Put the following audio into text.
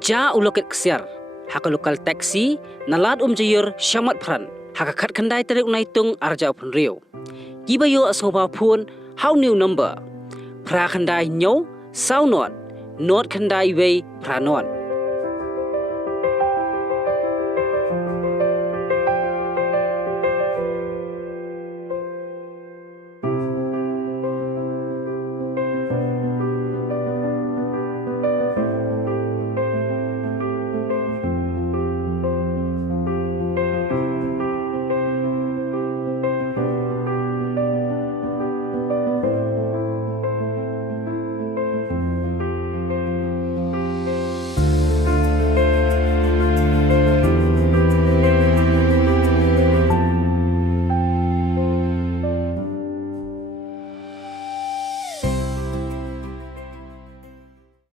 Ja Loket Ksiar, haka lokal taksi, nalad Umjaïur syamat Motphran, haka khat khandai tarik naitung arja pun riu. Gibayo asoba pun, how new number. Pra khandai nyo, sao not khandai way pra non.